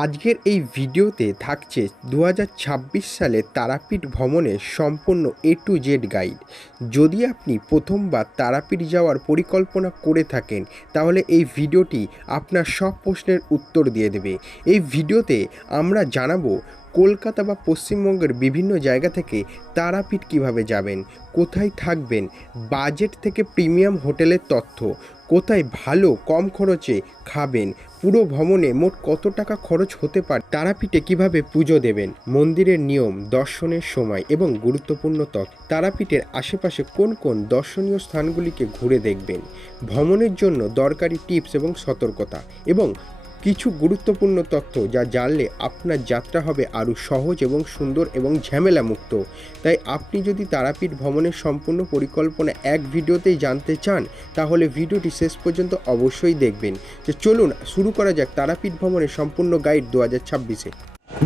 আজকের এই ভিডিওতে থাকছে 2026 সালে তারাপীঠ ভ্রমণের সম্পূর্ণ A to Z গাইড। যদি আপনি প্রথমবার তারাপীঠ যাওয়ার পরিকল্পনা করে থাকেন তাহলে এই ভিডিওটি আপনার সব প্রশ্নের উত্তর দিয়ে দেবে। এই ভিডিওতে আমরা জানাবো কলকাতা বা পশ্চিমবঙ্গের বিভিন্ন জায়গা থেকে তারাপীঠ কিভাবে যাবেন, কোথায় থাকবেন, বাজেট থেকে প্রিমিয়াম হোটেলের তথ্য, কোথায় ভালো কম খরচে খাবেন, পুরো ভ্রমণে মোট কত টাকা খরচ হতে পারে, তারাপীঠে কিভাবে পুজো দেবেন, মন্দিরের নিয়ম, দর্শনের সময় এবং গুরুত্বপূর্ণ তথ্য, তারাপীঠের আশেপাশে কোন কোন দর্শনীয় স্থানগুলিকে ঘুরে দেখবেন, ভ্রমণের জন্য দরকারি টিপস এবং সতর্কতা এবং কিছু গুরুত্বপূর্ণ তথ্য যা জানলে আপনার যাত্রা হবে আরও সহজ এবং সুন্দর এবং ঝামেলামুক্ত। তাই আপনি যদি তারাপীঠ ভ্রমণের সম্পূর্ণ পরিকল্পনা এক ভিডিওতেই জানতে চান তাহলে ভিডিওটি শেষ পর্যন্ত অবশ্যই দেখবেন। তো চলুন শুরু করা যাক তারাপীঠ ভ্রমণের সম্পূর্ণ গাইড 2026-এ।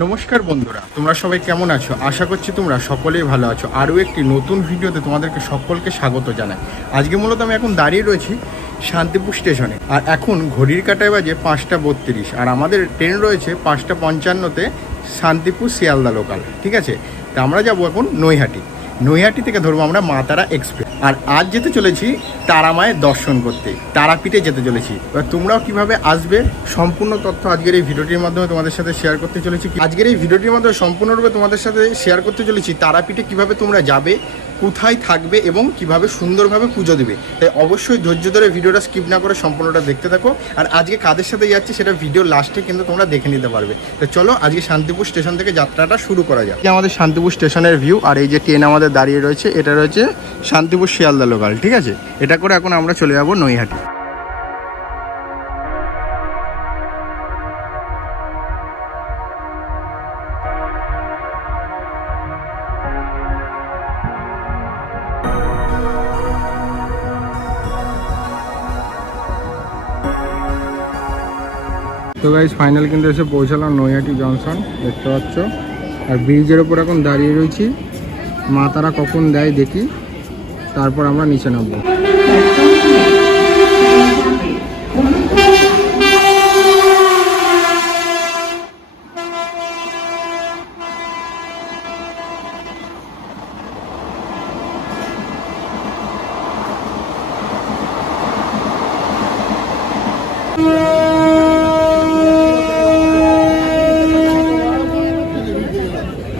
নমস্কার বন্ধুরা, তোমরা সবাই কেমন আছো? আশা করছি তোমরা সকলেই ভালো আছো। আরও একটি নতুন ভিডিওতে তোমাদেরকে সকলকে স্বাগত জানাই। আজকে মূলত আমি এখন দাঁড়িয়ে রয়েছি শান্তিপুর স্টেশনে, আর এখন ঘড়ির কাঁটায় বাজে 5:32, আর আমাদের ট্রেন রয়েছে 5:55-তে শান্তিপুর শিয়ালদা লোকাল। ঠিক আছে, তা আমরা যাবো এখন নৈহাটি থেকে ধরবো আমরা মা তারা এক্সপ্রেস। আর আজ যেতে চলেছি তারা মায়ের দর্শন করতে, তারাপীঠে যেতে চলেছি। এবার তোমরাও কিভাবে আসবে সম্পূর্ণ তথ্য আজকের এই ভিডিওটির মাধ্যমে তোমাদের সাথে শেয়ার করতে চলেছি। আজকের এই ভিডিওটির মাধ্যমে সম্পূর্ণরূপে তোমাদের সাথে শেয়ার করতে চলেছি তারাপীঠে কিভাবে তোমরা যাবে, কোথায় থাকবে এবং কিভাবে সুন্দরভাবে পুজো দেবে। তাই অবশ্যই ধৈর্য ধরে ভিডিওটা স্কিপ না করে সম্পূর্ণটা দেখতে থাকো। আর আজকে কাদের সাথে যাচ্ছি সেটা ভিডিও লাস্টে কিন্তু তোমরা দেখে নিতে পারবে। তো চলো আজকে শান্তিপুর স্টেশন থেকে যাত্রাটা শুরু করা যাক। আমাদের শান্তিপুর স্টেশনের ভিউ, আর এই যে ট্রেন আমাদের দাঁড়িয়ে রয়েছে, এটা রয়েছে শান্তিপুর শিয়ালদা লোকাল। ঠিক আছে, এটা করে এখন আমরা চলে যাবো নৈহাটি। তো গাইজ ফাইনাল কিন্তু এসে পৌঁছালাম নৈহাটি জংশন, দেখতে পাচ্ছ। আর ব্রিজের ওপর এখন দাঁড়িয়ে রয়েছি, মা তারা কখন দেয় দেখি, তারপর আমরা নিচে নামবো।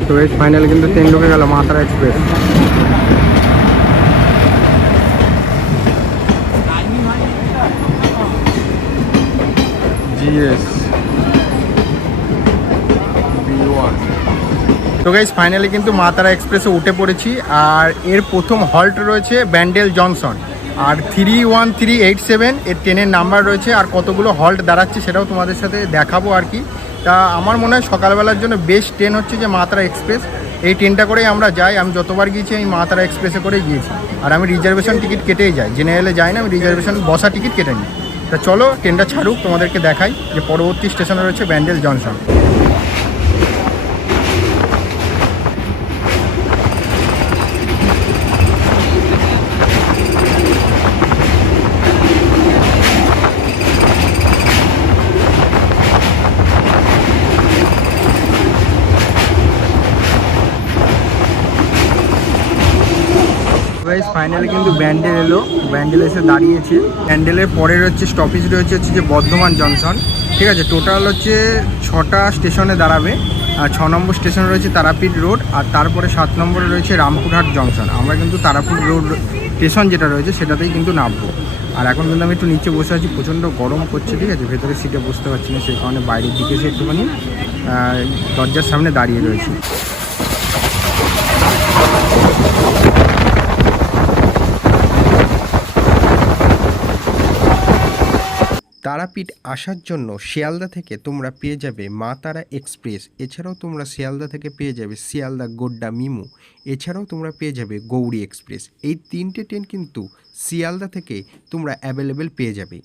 তো এই ফাইনালি কিন্তু ট্রেন ঢুকে গেল মা তারা এক্সপ্রেস। তো গাইজ ফাইনালি কিন্তু মা তারা এক্সপ্রেসে উঠে পড়েছি, আর এর প্রথম হল্ট রয়েছে ব্যান্ডেল জংশন। আর 31387 এর ট্রেনের নাম্বার রয়েছে, আর কতগুলো হল্ট দাঁড়াচ্ছে সেটাও তোমাদের সাথে দেখাবো আর কি। তা আমার মনে হয় সকালবেলার জন্য বেস্ট ট্রেন হচ্ছে যে মা তারা এক্সপ্রেস। এই ট্রেনটা করেই আমরা যাই, আমি যতবার গিয়েছি আমি মা তারা এক্সপ্রেসে করেই গিয়েছি। আর আমি রিজার্ভেশন টিকিট কেটেই যাই, জেনারেলে যাই না, আমি রিজার্ভেশন বসা টিকিট কেটে নিই। তা চলো ট্রেনটা ছাড়ুক, তোমাদেরকে দেখাই যে পরবর্তী স্টেশনে রয়েছে ব্যান্ডেল জংশন। ফাইনালি কিন্তু ব্যান্ডেল এলো, ব্যান্ডেল এসে দাঁড়িয়েছে। ব্যান্ডেলের পরে হচ্ছে স্টপেজ রয়েছে যে বর্ধমান জংশন। ঠিক আছে, টোটাল হচ্ছে 6টা স্টেশনে দাঁড়াবে। আর 6 নম্বর স্টেশনে রয়েছে তারাপীঠ রোড, আর তারপরে 7 নম্বরে রয়েছে রামপুরহাট জংশন। আমরা কিন্তু তারাপীঠ রোড স্টেশন যেটা রয়েছে সেটাতেই কিন্তু নামবো। আর এখন কিন্তু আমি একটু নিচে বসে আছি, প্রচণ্ড গরম করছে। ঠিক আছে, ভেতরে সিটে বসতে পারছি না, সেই কারণে বাইরের দিকে এসে একটুখানি দরজার সামনে দাঁড়িয়ে রয়েছি। তারাপীঠ আসার জন্য শিয়ালদা থেকে তোমরা পেয়ে যাবে মা তারা এক্সপ্রেস, এছাড়াও তোমরা শিয়ালদা থেকে পেয়ে যাবে শিয়ালদা গোড্ডা মিমু, এছাড়াও তোমরা পেয়ে যাবে গৌরী এক্সপ্রেস। এই 3টে ট্রেন কিন্তু শিয়ালদা থেকে তোমরা অ্যাভেলেবেল পেয়ে যাবে।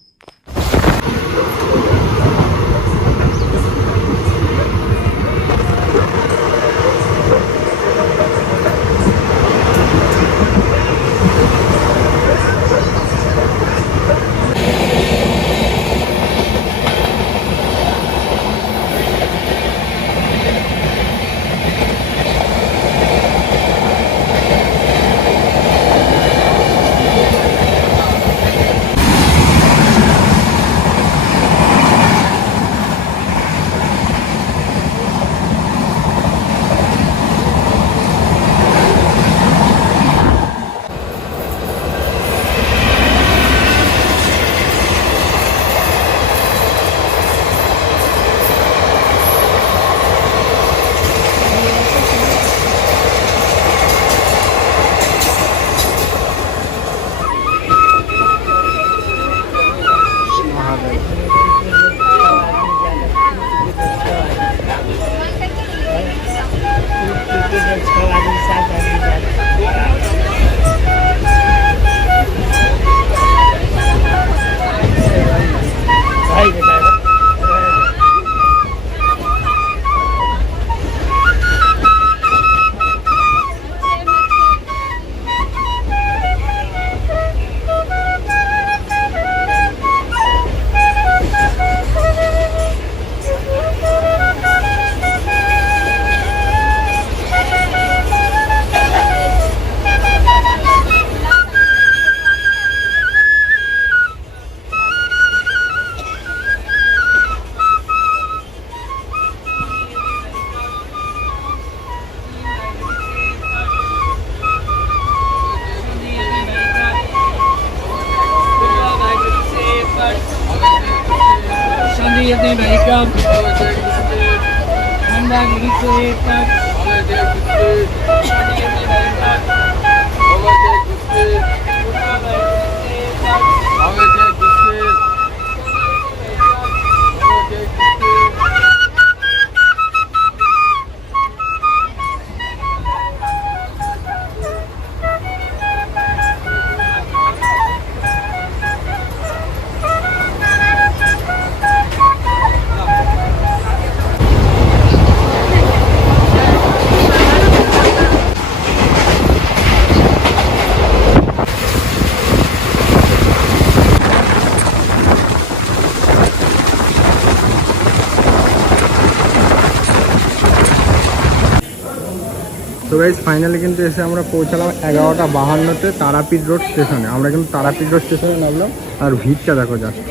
তো গাইজ ফাইনালি কিন্তু এসে আমরা পৌঁছালাম 11:52-তে তারাপীঠ রোড স্টেশনে। আমরা কিন্তু তারাপীঠ রোড স্টেশনে নামলাম, আর ভিড়টা দেখো জাস্ট।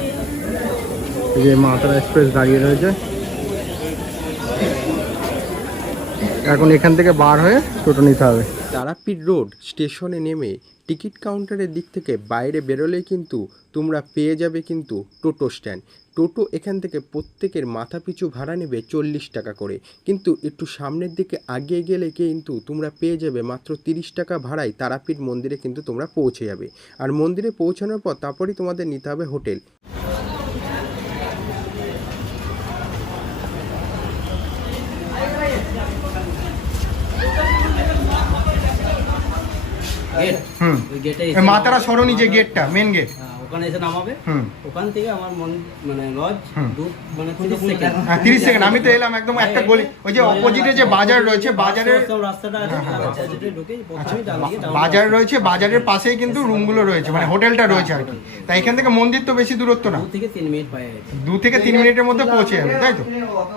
এই যে মা তারা এক্সপ্রেস দাঁড়িয়ে রয়েছে, এখন এখান থেকে বার হয়ে টোটো নিতে হবে। তারাপীঠ রোড স্টেশনে নেমে টিকিট কাউন্টারের দিক থেকে বাইরে বেরোলেই কিন্তু তোমরা পেয়ে যাবে কিন্তু টোটো স্ট্যান্ড। টোটো এখান থেকে প্রত্যেকের মাথা পিছু ভাড়া নেবে 40 টাকা করে, কিন্তু একটু সামনের দিকে আগিয়ে গেলে কিন্তু তোমরা পেয়ে যাবে মাত্র 30 টাকা ভাড়ায় তারাপীঠ মন্দিরে কিন্তু তোমরা পৌঁছে যাবে। আর মন্দিরে পৌঁছানোর পর তারপরেই তোমাদের নিতে হবে হোটেল। মাতারা সরণি যে গেটটা, মেন গেট, ওখানে এসে নামাবে। ওখান থেকে আমার মানে লজ মানে 30 সেকেন্ড। আমি তো এলাম একদম একটা গলি, ওই যে অপোজিটে যে বাজার রয়েছে, বাজারের রাস্তাটা আছে, ঢুকে প্রথমেই ডান দিকে বাজার রয়েছে, বাজারের পাশেই কিন্তু রুমগুলো রয়েছে, মানে হোটেলটা রয়েছে আর কি। তাই এখান থেকে মন্দির তো বেশি দূরত্ব না, 2 থেকে 3 মিনিট পায়ে যাবে, 2 থেকে 3 মিনিটের মধ্যে পৌঁছে যাবে, তাই তো?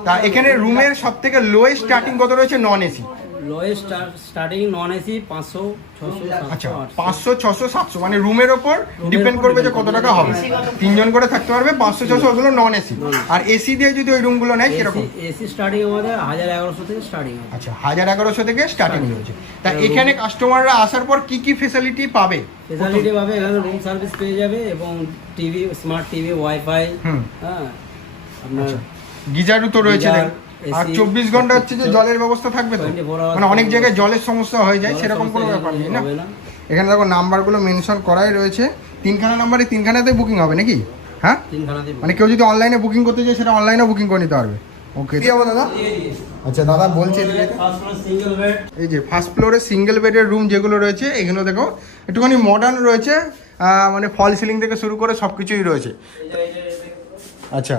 তা এখানে রুমের সব থেকে লোয়েস্ট স্টার্টিং কত রয়েছে? Non AC lowest starting non AC 500, 600, 700, আচ্ছা 800, 500, 600, 700, মানে রুমের ওপর ডিপেন্ড করবে যে কত টাকা হবে। 3 জন করে থাকতে পারবে, 500, 600 ওগুলো নন এসি। আর এসি দিয়ে যদি ওই রুমগুলো নেয় কিরকম? এসি স্টার্টিং আমাদের 1100 থেকে স্টার্টিং। আচ্ছা 1100 থেকে স্টার্টিং রয়েছে। তা এখানে কাস্টমাররা আসার পর কি কি ফ্যাসিলিটি পাবে? ফ্যাসিলিটি পাবে, এখানে রুম সার্ভিস পেয়ে যাবে এবং টিভি, স্মার্ট টিভি, ওয়াইফাই, হ্যাঁ আপনার গিজারও তো রয়েছে। আর 24 ঘন্টা হচ্ছে যে জলের ব্যবস্থা থাকবে তো, মানে অনেক জায়গায় জলের সমস্যা হয়ে যায়, সেরকম কোনো ব্যাপার নেই না। এখানে দেখো নাম্বারগুলো মেনশন করাই রয়েছে, 3খানা নাম্বারে 3খানাতে বুকিং হবে নাকি? হ্যাঁ, মানে কেউ যদি অনলাইনে বুকিং করতে চায় সেটা অনলাইনে বুকিং করে নিতে পারবে। ওকে, কি হবে দাদা? আচ্ছা দাদা বলছে এই যে ফার্স্ট ফ্লোরে সিঙ্গেল বেডের রুম যেগুলো রয়েছে, এগুলো দেখো একটুখানি মডার্ন রয়েছে, মানে ফল সিলিং থেকে শুরু করে সব কিছুই রয়েছে। আচ্ছা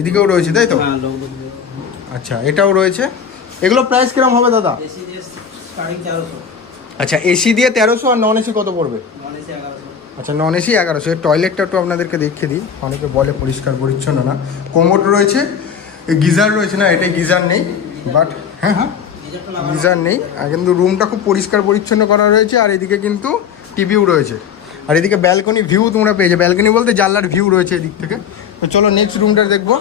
এদিকেও রয়েছে তাই তো? আচ্ছা এটাও রয়েছে। এগুলো প্রাইস কিরকম হবে দাদা? আচ্ছা এসি দিয়ে 1300, আর নন এসি কত পড়বে? আচ্ছা নন এসি 1100। এর টয়লেটটা একটু আপনাদেরকে দেখিয়ে দিই, অনেকে বলে পরিষ্কার পরিচ্ছন্ন না। কোমোড রয়েছে, গিজার রয়েছে না, এটাই গিজার নেই, বাট হ্যাঁ গিজার নেই। আর কিন্তু রুমটা খুব পরিষ্কার পরিচ্ছন্ন করা রয়েছে। আর এদিকে কিন্তু টিভিও রয়েছে, আর এদিকে ব্যালকনি ভিউ তোমরা পেয়েছো। ব্যালকনি বলতে জানলার ভিউ রয়েছে এদিক থেকে। তো চলো নেক্সট রুমটা দেখবো।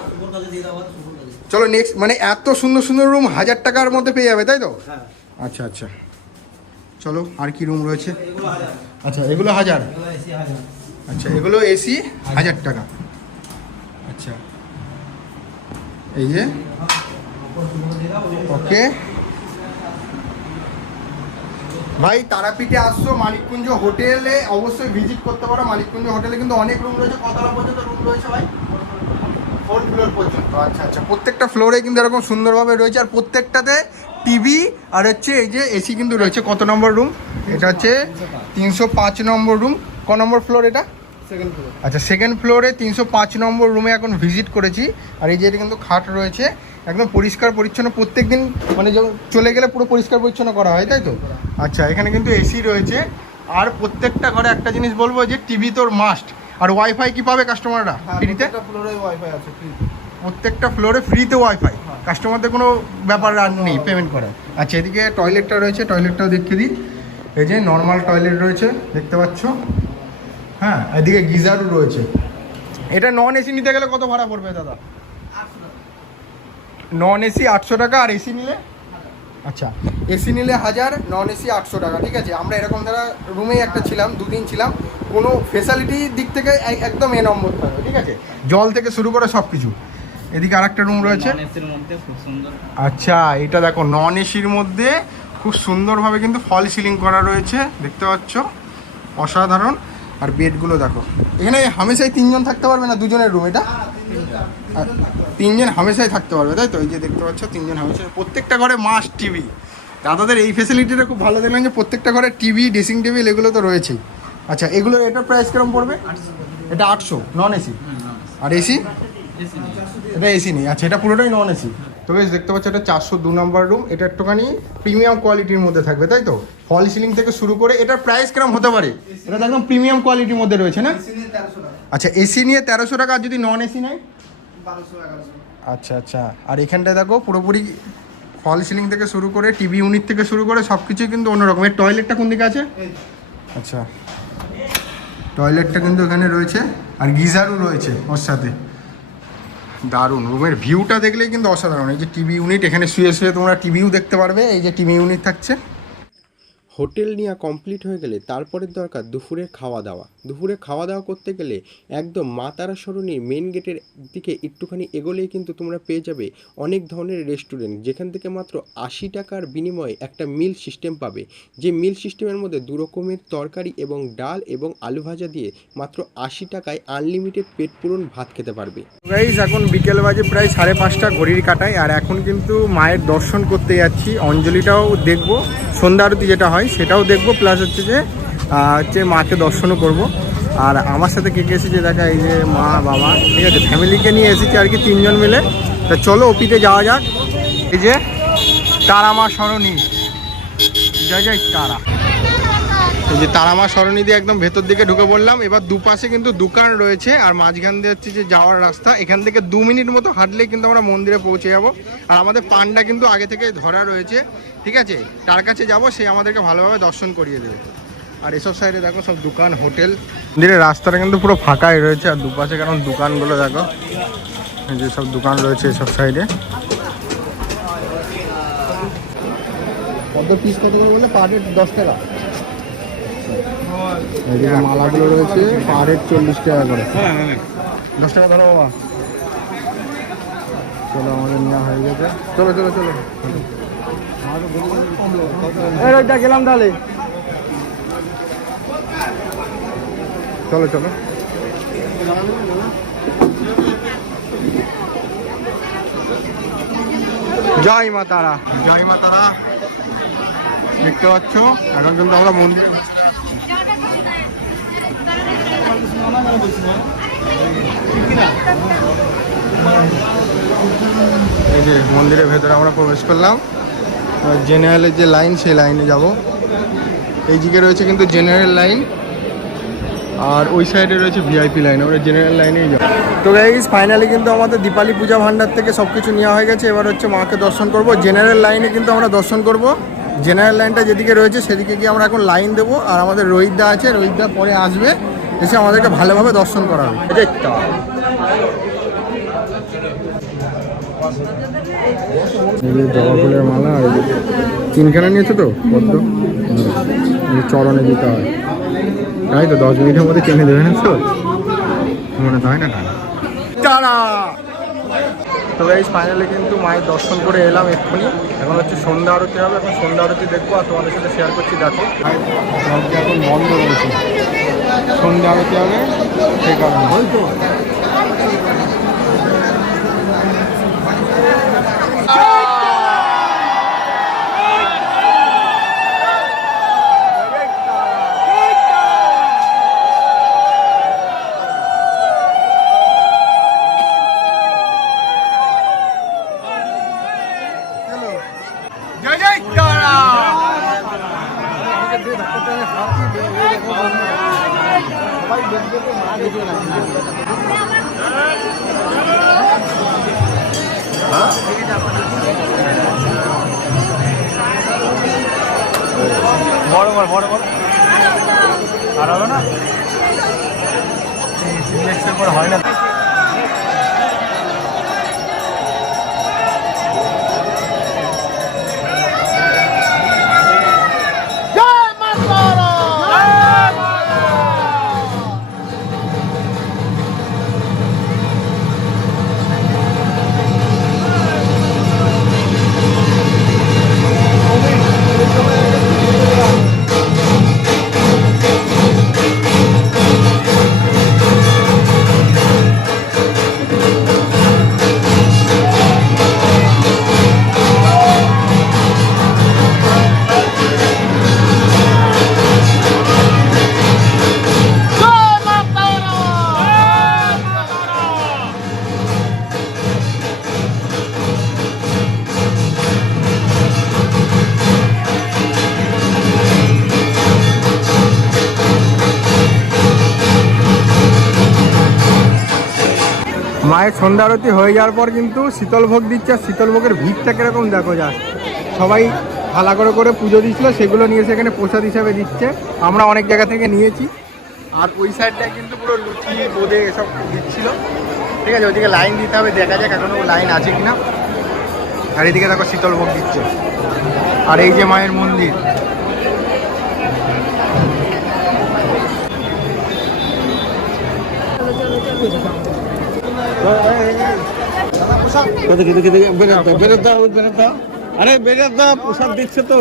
চলো নেক্সট, মানে এত সুন্দর সুন্দর রুম 1000 টাকার মধ্যে পেয়ে যাবে তাই তো? আচ্ছা আচ্ছা চলো আর কি রুম রয়েছে? আচ্ছা এগুলো 1000। আচ্ছা এগুলো এসি 1000 টাকা। আচ্ছা এই যে ওকে ভাই, তারাপীঠে আসছো, মালিককুঞ্জ হোটেলে অবশ্যই ভিজিট করতে পারো। মালিককুঞ্জ হোটেলে কিন্তু অনেক রুম রয়েছে। কতটা পর্যন্ত রুম রয়েছে ভাই? 4 ফ্লোর পর্যন্ত। আচ্ছা আচ্ছা, প্রত্যেকটা ফ্লোরে কিন্তু এরকম সুন্দরভাবে রয়েছে, আর প্রত্যেকটাতে টিভি আর হচ্ছে এই যে এসি কিন্তু রয়েছে। কত নম্বর রুম? এটা হচ্ছে 305 নম্বর রুম। ক নম্বর ফ্লোর এটা? Second floor. আচ্ছা সেকেন্ড ফ্লোরে 305 নম্বর রুমে এখন ভিজিট করেছি। আর এই যে এটা কিন্তু খাট রয়েছে, একদম পরিষ্কার পরিচ্ছন্ন। প্রত্যেক দিন মানে চলে গেলে পুরো পরিষ্কার পরিচ্ছন্ন করা হয় তাই তো? আচ্ছা এখানে কিন্তু এসি রয়েছে। আর প্রত্যেকটা ঘরে একটা জিনিস বলবো যে টিভি তোর মাস্ট। আর ওয়াইফাই কি পাবে কাস্টমাররা? ফ্রিতে ফ্লোরে ওয়াইফাই আছে, প্রত্যেকটা ফ্লোরে ফ্রিতে ওয়াইফাই। কাস্টমারদের কোনো ব্যাপার আর নেই পেমেন্ট করার। আচ্ছা এদিকে টয়লেটটা রয়েছে, টয়লেটটাও দেখিয়ে দিই। এই যে নর্মাল টয়লেট রয়েছে দেখতে পাচ্ছ। হ্যাঁ এদিকে গিজারও রয়েছে। এটা নন এসি নিতে গেলে কত ভাড়া পড়বে দাদা? নন এসি 800 টাকা, আর এসি নিলে? আচ্ছা এসি নিলে 1000, নন এসি 800 টাকা। ঠিক আছে, আমরা এরকম যারা রুমেই একটা ছিলাম, 2 দিন ছিলাম, কোনো ফেসিলিটির দিক থেকে একদম এ নম্বর থাকবে। ঠিক আছে, জল থেকে শুরু করে সব কিছু। এদিকে আরেকটা রুম রয়েছে। এসির মধ্যে খুব সুন্দর। আচ্ছা, এটা দেখো নন এসির মধ্যে খুব সুন্দরভাবে কিন্তু ফল সিলিং করা রয়েছে, দেখতে পাচ্ছ, অসাধারণ। আর বেডগুলো দেখো, এখানে হামেশাই 3 জন থাকতে পারবে না, 2 জনের রুম এটা? 3 জন হামেশাই থাকতে পারবে, তাই তো? এই যে দেখতে পাচ্ছ 3 জন হামেশাই। প্রত্যেকটা ঘরে মাস্ট টিভি। দাদাদের এই ফেসিলিটিটা খুব ভালো দেখলেন যে প্রত্যেকটা ঘরে টিভি, ড্রেসিং টেবিল এগুলো তো রয়েছেই। আচ্ছা, এগুলোর এটার প্রাইস কিরকম পড়বে? এটা 800 নন এসি। আর এসি? এটা এসি নেই। আচ্ছা, এটা পুরোটাই নন এসি। তো বেশ দেখতে পাচ্ছ, এটা 402 নম্বর রুম। এটা একটুখানি প্রিমিয়াম কোয়ালিটির মধ্যে থাকবে, তাই তো? ফল সিলিং থেকে শুরু করে এটার প্রাইস কিরকম হতে পারে? এটা তো একদম প্রিমিয়াম কোয়ালিটির মধ্যে রয়েছে না? আচ্ছা, এসি নিয়ে 1300 টাকা, আর যদি নন এসি নেয় 1200-1100। আচ্ছা আচ্ছা। আর এখানটায় দেখো পুরোপুরি ফল সিলিং থেকে শুরু করে টিভি ইউনিট থেকে শুরু করে সব কিছুই কিন্তু অন্যরকম। এর টয়লেটটা কোন দিকে আছে? আচ্ছা, টয়লেটটা কিন্তু এখানে রয়েছে, আর গিজারও রয়েছে ওর সাথে। দারুণ। রুমের ভিউটা দেখলেই কিন্তু অসাধারণ। এই যে টিভি ইউনিট, এখানে শুয়ে শুয়ে তোমরা টিভিও দেখতে পারবে। এই যে টিভি ইউনিট থাকছে। হোটেল নেওয়া কমপ্লিট হয়ে গেলে তারপরের দরকার দুপুরের খাওয়া দাওয়া। দুপুরে খাওয়া দাওয়া করতে গেলে একদম মা তারা সরণির মেন গেটের দিকে একটুখানি এগোলেই কিন্তু তোমরা পেয়ে যাবে অনেক ধরনের রেস্টুরেন্ট, যেখান থেকে মাত্র 80 টাকার বিনিময়ে একটা মিল সিস্টেম পাবে। যে মিল সিস্টেমের মধ্যে 2 রকমের তরকারি এবং ডাল এবং আলু ভাজা দিয়ে মাত্র 80 টাকায় আনলিমিটেড পেট পূরণ ভাত খেতে পারবে। গাইস, এখন বিকেল বাজে প্রায় 5:30 ঘড়ির কাটায়, আর এখন কিন্তু মায়ের দর্শন করতে যাচ্ছি। অঞ্জলিটাও দেখবো, সন্ধ্যা আরতি যেটা হয় সেটাও দেখবো, প্লাস হচ্ছে মাকে দর্শনও করব। আর আমার সাথে কে কে এসেছে দেখা, এই যে মা বাবা, ঠিক আছে, ফ্যামিলিকে নিয়ে এসেছি আর কি, 3 জন মিলে। তা চলো ওপিতে যাওয়া যাক। এই যে তারা মা সরণি, জয় জয় তারা। এই যে তারা মা সরণি দিয়ে একদম ভেতর দিকে ঢুকে পড়লাম। এবার দুপাশে কিন্তু দোকান রয়েছে, আর মাঝখান দিয়ে হচ্ছে যে যাওয়ার রাস্তা। এখান থেকে 2 মিনিট মতো হাঁটলেই কিন্তু আমরা মন্দিরে পৌঁছে যাব। আর আমাদের পান্ডা কিন্তু আগে থেকে ধরা রয়েছে, ঠিক আছে? তার কাছে যাব, সে আমাদেরকে ভালোভাবে দর্শন করিয়ে দেবে। আর এসব সাইডে দেখো সব দোকান, হোটেল। মন্দিরের রাস্তাটা কিন্তু পুরো ফাঁকাই রয়েছে, আর দুপাশে কারণ দোকানগুলো দেখো, এই যে সব দোকান রয়েছে এসব সাইডে। কত পিস কত করে বললে? পার হেড 10 টাকা। এদিকে মালাগুলো রয়েছে পার হেড 40 টাকা করে। 10 টাকা ধরো বাবা। চলো, আমাদের নেওয়া হয়ে গেছে। চলো চলো চলো, ওইটা গেলাম তাহলে। চলো চলো। জয় মা তারা, জয় মা তারা। দেখতে পাচ্ছ এখন কিন্তু আমরা মন্দিরে এই যে মন্দিরের ভেতরে আমরা প্রবেশ করলাম। জেনারেলের যে লাইন, সেই লাইনে যাব। এই দিকে রয়েছে কিন্তু জেনারেল লাইন, আর ওই সাইডে রয়েছে ভিআইপি লাইন। আমরা জেনারেল লাইনেই যাব। তো গাইস, ফাইনালি কিন্তু আমাদের দীপালি পূজা ভান্ডার থেকে সব কিছু নেওয়া হয়ে গেছে। এবার হচ্ছে মাকে দর্শন করব। জেনারেল লাইনে কিন্তু আমরা দর্শন করব। জেনারেল লাইনটা যেদিকে রয়েছে সেদিকে গিয়ে আমরা এখন লাইন দেবো। আর আমাদের রোহিতদা আছে, রোহিতদা পরে আসবে, এসে আমাদেরকে ভালোভাবে দর্শন করাবে। জবা ফুলের মালা 3খানা নিয়েছো তো? কত? চরণে দিতে হয়, তাই তো? 10 মিনিটের মধ্যে কিনে দেবে না তো? মনে তো হয় না তারা। তো গাইস, ফাইনালি কিন্তু মায়ের দর্শন করে এলাম এক্ষুনি। এখন হচ্ছে সন্ধ্যা আরতি হবে, এখন সন্ধ্যা আরতি দেখবো আর তোমাদের সাথে শেয়ার করছি। দেখো দরজা এখন বন্ধ রয়েছে, সন্ধ্যা আরতি হবে সেই কারণে। বড় বড় বড় বড় আর হবে না, হয় না। মায়ের সন্ধ্যা আরতি হয়ে যাওয়ার পর কিন্তু শীতল ভোগ দিচ্ছে। আর শীতল ভোগের ভিড়টা কিরকম দেখো, যা সবাই থালা করে করে পুজো দিচ্ছিলো, সেগুলো নিয়ে সেখানে প্রসাদ হিসাবে দিচ্ছে। আমরা অনেক জায়গা থেকে নিয়েছি। আর ওই সাইডটায় কিন্তু পুরো লুচি বোঁদে এসব দিচ্ছিল। ঠিক আছে, ওইদিকে লাইন দিতে হবে, দেখা যাক এখনো লাইন আছে কিনা। আর এদিকে দেখো শীতল ভোগ দিচ্ছে। আর এই যে মায়ের মন্দির, আরে বেরোত দা, প্রসাদ দিচ্ছে তো।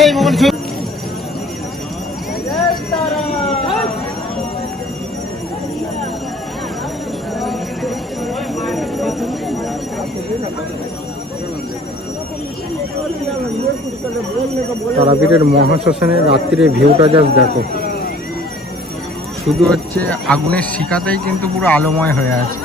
এই মোবাইল তারাপীঠের মহাশ্মশানে রাত্রির ভিউটা জাস্ট দেখো। শুধু হচ্ছে আগুনের শিখাতেই কিন্তু পুরো আলোময় হয়ে আছে।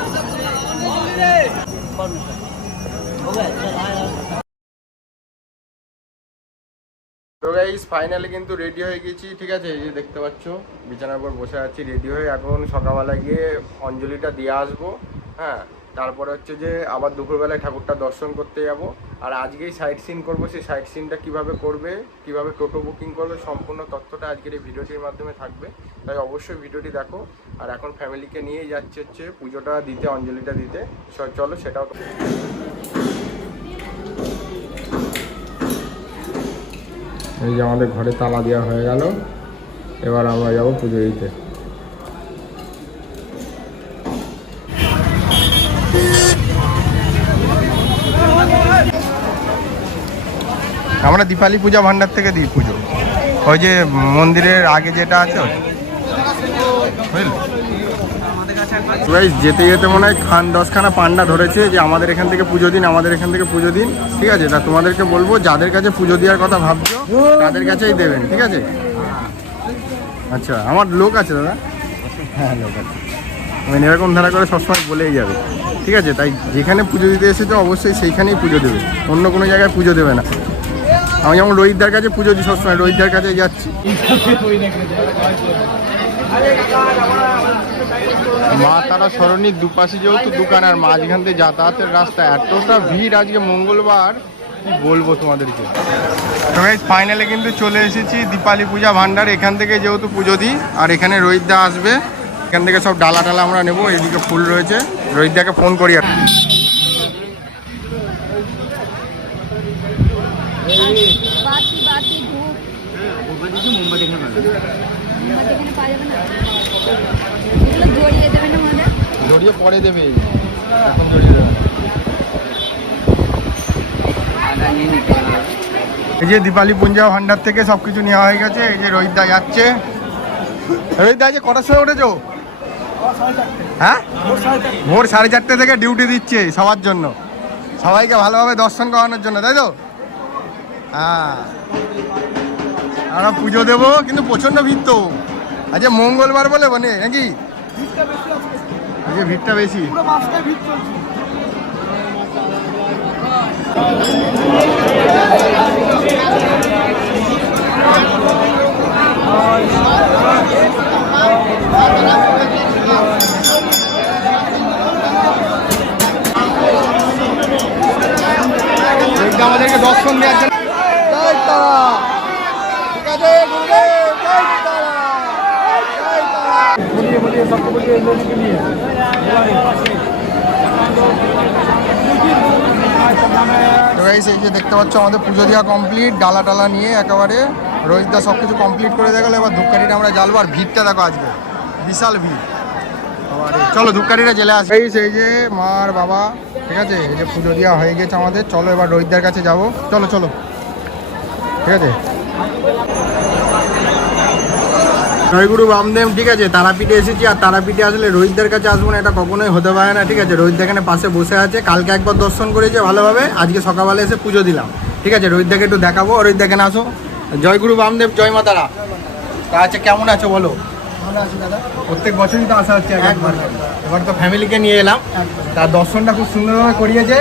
তো গাইস ফাইনালি কিন্তু রেডি হয়ে গেছি। ঠিক আছে, এই যে দেখতে পাচ্ছ বিছানার উপর বসে আছি রেডি হয়ে। এখন সকালবেলা গিয়ে অঞ্জলিটা দিয়ে আসবো। হ্যাঁ, তারপরে হচ্ছে যে আবার দুপুরবেলায় ঠাকুরটা দর্শন করতে যাব। আর আজকেই সাইট সিন করবো। সেই সাইট সিনটা কীভাবে করবে, কীভাবে টোটো বুকিং করবে, সম্পূর্ণ তথ্যটা আজকের এই ভিডিওটির মাধ্যমে থাকবে। তাই অবশ্যই ভিডিওটি দেখো। আর এখন ফ্যামিলিকে নিয়েই যাচ্ছে হচ্ছে পুজোটা দিতে, অঞ্জলিটা দিতে। চলো সেটাও। এই যে আমাদের ঘরে তালা দেওয়া হয়ে গেল। এবার আমরা যাবো পুজো দিতে। আমরা দীপালি পূজা ভান্ডার থেকে দিই পুজো, ওই যে মন্দিরের আগে যেটা আছে। যেতে যেতে মনে হয় 10খানা পান্ডা ধরেছে যে আমাদের এখান থেকে পুজো দিন, আমাদের এখান থেকে পুজো দিন। ঠিক আছে, তা তোমাদেরকে বলবো যাদের কাছে পুজো দেওয়ার কথা ভাবছো তাদের কাছেই দেবেন। ঠিক আছে, আচ্ছা আমার লোক আছে দাদা। হ্যাঁ লোক আছে, মানে এরকম ধারা করে সবসময় বলেই যাবে। ঠিক আছে, তাই যেখানে পুজো দিতে এসেছো অবশ্যই সেইখানেই পুজো দেবে, অন্য কোনো জায়গায় পুজো দেবে না। আমি যেমন রোহিতদার কাছে পুজো দিই সবসময়, রোহিতদার কাছে যাচ্ছি। মা তারা সরণির দুপাশে যেহেতু দোকান, আর মাঝখান থেকে যাতায়াতের রাস্তা, এতটা ভিড় আজকে মঙ্গলবার কি বলবো তোমাদেরকে। তো গাইস ফাইনালি কিন্তু চলে এসেছি দীপালি পূজা ভান্ডার। এখান থেকে যেহেতু পুজো দিই, আর এখানে রোহিতদা আসবে। এখান থেকে সব ডালা টালা আমরা নেবো। এইদিকে ফুল রয়েছে, রোহিতদাকে ফোন করি। আর জড়িয়ে পরে দেবে, এখন জড়িয়ে দেবে। এই যে দীপালি পূজা ভান্ডার থেকে সবকিছু নেওয়া হয়ে গেছে। এই যে রোহিতদা যাচ্ছে। রোহিতদা যে কটার সময় উঠেছো? হ্যাঁ, ভোর 4:30 থেকে ডিউটি দিচ্ছে সবার জন্য, সবাইকে ভালোভাবে দর্শন করানোর জন্য, তাই তো? হ্যাঁ, আমরা পুজো দেবো, কিন্তু প্রচণ্ড ভিড় তো। আচ্ছা মঙ্গলবার বলে বনে নাকি ভিড়টা বেশি। আমাদেরকে দর্শন দেওয়ার জন্য। এই যে দেখতে পাচ্ছ আমাদের পুজো দেওয়া কমপ্লিট, ডালা টালা নিয়ে একেবারে রোহিতদা সব কিছু কমপ্লিট করে দেখালো। এবার ধূপকাঠিটা আমরা জ্বালবো। আর ভিড়টা দেখো আজকে বিশাল ভিড়। আরে চলো ধূপকাঠিটা জেলে আসি। এই সেই যে মার বাবা, ঠিক আছে, এই যে পুজো দেওয়া হয়ে গেছে আমাদের। চলো এবার রোহিতদার কাছে যাব। চলো চলো, ঠিক আছে। জয়গুরু বামদেব, ঠিক আছে, তারাপীঠে এসেছি। আর তারাপীঠে আসলে রোহিতদের কাছে আসবো না এটা কখনোই হতে পারে না, ঠিক আছে। রোহিত এখানে পাশে বসে আছে, কালকে একবার দর্শন করেছে ভালোভাবে, আজকে সকালবেলা এসে পুজো দিলাম, ঠিক আছে। রোহিতদাকে একটু দেখাবো। রোহিত এখানে আসো। জয়গুরু বামদেব, জয় মা তারা। তা আছে, কেমন আছো বলো? ভালো আছি দাদা। প্রত্যেক বছরই তো আসা হচ্ছে একবার, এবার তো ফ্যামিলিকে নিয়ে এলাম। তার দর্শনটা খুব সুন্দরভাবে করিয়েছে।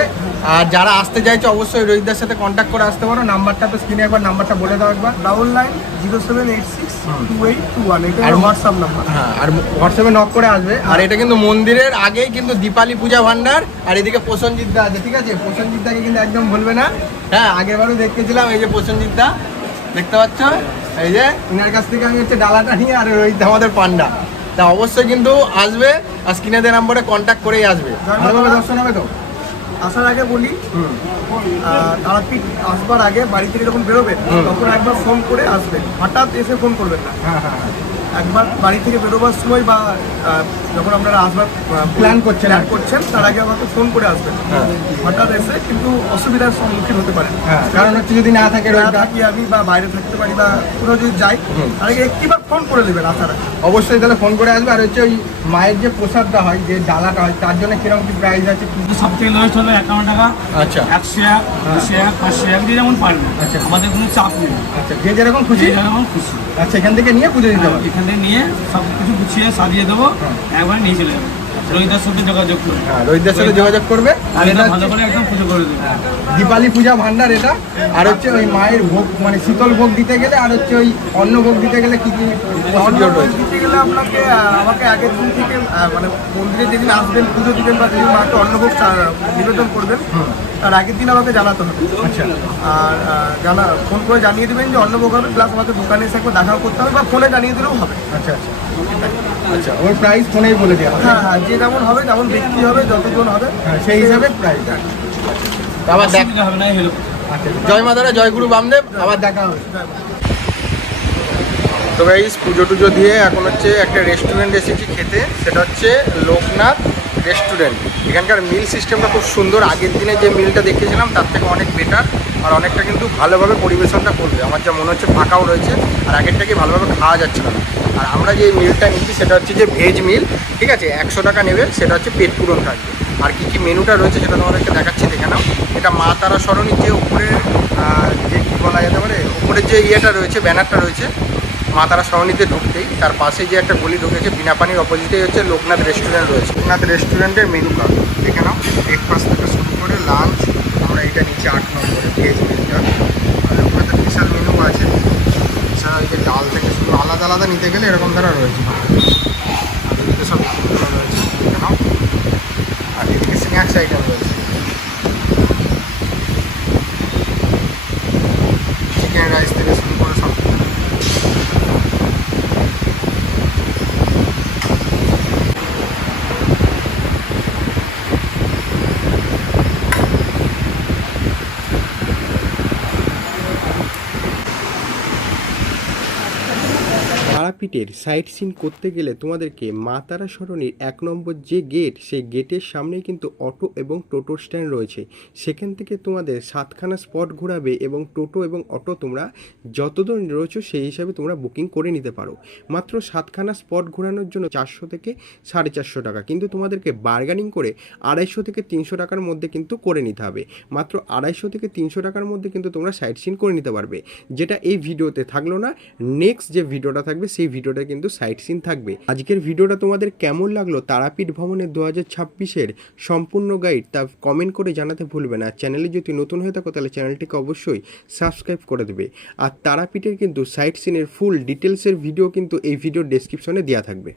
আর যারা আসতে চাইছে অবশ্যই রোহিতদার সাথে কন্ট্যাক্ট করে আসতে পারো। নাম্বারটা তো স্ক্রিনে একবার নাম্বারটা বলে দাও একবার। 9907862821, এটা আর হোয়াটসঅ্যাপ নাম্বার। হ্যাঁ, আর হোয়াটসঅ্যাপে নক করে আসবে। আর এটা কিন্তু মন্দিরের আগেই কিন্তু দীপালি পূজা ভান্ডার। আর এদিকে প্রসেনজিৎদা আছে, ঠিক আছে। প্রসেনজিৎদাকে কিন্তু একদম ভুলবে না। হ্যাঁ, আগেরবারও দেখতেছিলাম, এই যে প্রসেনজিৎদা দেখতে পাচ্ছ, এই যে ইনার কাছ থেকে আমি হচ্ছে ডালাটা নিয়ে, আর রোহিত আমাদের পান্ডা। তা অবশ্যই কিন্তু আসবে, আর স্ক্রিনে দেওয়া নাম্বারে কন্ট্যাক্ট করেই আসবে। ভালোভাবে দর্শন হবে তো? আসার আগে বলি, তারাপীঠ আসবার আগে বাড়ি থেকে যখন বেরোবেন তখন একবার ফোন করে আসবেন, হঠাৎ এসে ফোন করবেন না। হ্যাঁ হ্যাঁ, একবার বাড়ি থেকে বেরোবার সময় বা যখন আপনারা আসবার প্ল্যান করছেন তার আগে আমাকে ফোন করে আসবেন। হঠাৎ এসে কিন্তু অসুবিধার সম্মুখীন হতে পারেন। হ্যাঁ, কারণ হচ্ছে যদি না থাকে না থাকি আমি বা বাইরে থাকতে পারি বা কোথাও যদি যাই, তার আগে একটিবার ফোন করে দেবেন আসার আগে। অবশ্যই তাহলে ফোন করে আসবে। আর হচ্ছে ওই মায়ের যে প্রসাদটা হয়, যে ডালাটা হয়, তার জন্য কিরকম কি প্রাইস আছে? সবথেকে লোয়েস্ট হলো 51 টাকা। আচ্ছা 100 200 500 যে যেমন পারবে। আচ্ছা। আমাদের কোনো চাপ নেই, আচ্ছা, যে যেরকম খুশি। যে যেমন খুশি। আচ্ছা, এখান থেকে নিয়ে পুজো দিতে হবে। এখান থেকে নিয়ে সব কিছু গুছিয়ে সাজিয়ে দেবো, একবারে নিয়ে চলে যাবে। রোহিতদার সাথে যোগাযোগ করবে, হ্যাঁ, রোহিতদার সাথে যোগাযোগ করবে। আর এটা ভালো করে একদম পুজো করে দেবে। দীপালি পূজা ভান্ডার এটা। আর হচ্ছে ওই মায়ের ভোগ, মানে শীতল ভোগ দিতে গেলে, আর হচ্ছে ওই অন্ন ভোগ দিতে গেলে কি কি প্রসিডিওর রয়েছে? দিতে গেলে আপনাকে আমাকে আগের দিন থেকে মানে মন্দিরে যেদিন আসবেন পুজো দিবেন বা যেদিন মাকে অন্নভোগ নিবেদন করবেন, তার আগের দিন আমাকে জানাতে হবে। আচ্ছা আর ফোন করে জানিয়ে দেবেন যে অন্নভোগ হবে, প্লাস আমাকে দোকানে এসে একবার দেখাও করতে হবে বা ফোনে জানিয়ে দিলেও হবে। আচ্ছা আচ্ছা আচ্ছা, ওর প্রাইস ফোনেই বলে দেওয়া হবে। হ্যাঁ হ্যাঁ, যে যেমন হবে, যেমন ব্যক্তি হবে, যতজন হবে হ্যাঁ, সেই হিসাবে প্রাইস। আবার দেখ, অসুবিধা হবে না, এই হলো। আচ্ছা, জয় মাতারা, জয় গুরু বামদেব, আবার দেখা হবে। তো গাইস, পুজো টুজো দিয়ে এখন হচ্ছে একটা রেস্টুরেন্ট এসেছি খেতে, সেটা হচ্ছে লোকনাথ রেস্টুরেন্ট। এখানকার মিল সিস্টেমটা খুব সুন্দর। আগের দিনে যে মিলটা দেখেছিলাম তার থেকে অনেক বেটার, আর অনেকটা কিন্তু ভালোভাবে পরিবেশনটা করবে। আমার যা মনে হচ্ছে ফাঁকাও রয়েছে, আর আগেরটাকে ভালোভাবে খাওয়া যাচ্ছিল না। আর আমরা যে মিলটা নিচ্ছি সেটা হচ্ছে যে ভেজ মিল, ঠিক আছে। 100 টাকা নেবে, সেটা হচ্ছে পেট পূরণ থাকবে। আর কী কী মেনুটা রয়েছে সেটা তোমাদেরকে দেখাচ্ছি, দেখে নাও। এটা মা তারা সরণির যে উপরের যে কী বলা যেতে পারে, উপরের যে ইয়েটা রয়েছে, ব্যানারটা রয়েছে, মা তারা সরণিতে ঢুকতেই তার পাশে যে একটা গলি ঢুকেছে, বিনা পানির অপোজিটেই হচ্ছে লোকনাথ রেস্টুরেন্ট রয়েছে। লোকনাথ রেস্টুরেন্টের মেনু কার্ড দেখে নাও। ব্রেকফাস্ট থেকে শুরু করে লাঞ্চ, আমরা এটা নিচে 8 নম্বরে ভেজ মিলটা। আর লোকনাথে বিশাল মেনু আছে। এছাড়া এই যে ডাল থেকে শুরু, আলাদা আলাদা নিতে গেলে এরকম দ্বারা রয়েছে। আর এদিকে সব বিক্রিগুলো রয়েছে, দেখে নাও। আর এদিকে স্ন্যাক্স আইটেম রয়েছে, চিকেন রাইস থেকে শুরু করে সব। তারাপীঠের সাইট সিন করতে গেলে তোমাদেরকে মা তারা সরণির 1 নম্বর যে গেট, সেই গেটের সামনেই কিন্তু অটো এবং টোটোর স্ট্যান্ড রয়েছে। সেখান থেকে তোমাদের 7খানা স্পট ঘোরাবে, এবং টোটো এবং অটো তোমরা যতদূর রয়েছে সেই হিসাবে তোমরা বুকিং করে নিতে পারো। মাত্র 7খানা স্পট ঘোরানোর জন্য 400 থেকে 450 টাকা, কিন্তু তোমাদেরকে বার্গেনিং করে 250 থেকে 300 টাকার মধ্যে কিন্তু করে নিতে হবে। মাত্র 250 থেকে 300 টাকার মধ্যে কিন্তু তোমরা সাইট সিন করে নিতে পারবে, যেটা এই ভিডিওতে থাকলো না। নেক্সট যে ভিডিওটা থাকবে সেই ভিডিওটা কিন্তু সাইট সিন থাকবে। আজকের ভিডিওটা তোমাদের কেমন লাগলো, তারাপীঠ ভ্রমণের 2026-এর সম্পূর্ণ গাইড, তা কমেন্ট করে জানাতে ভুলবে না। চ্যানেলে যদি নতুন হয়ে থাকো তাহলে চ্যানেলটিকে অবশ্যই সাবস্ক্রাইব করে দেবে। আর তারাপীঠের কিন্তু সাইট সিনের ফুল ডিটেলসের ভিডিও কিন্তু এই ভিডিওর ডেসক্রিপশনে দেওয়া থাকবে।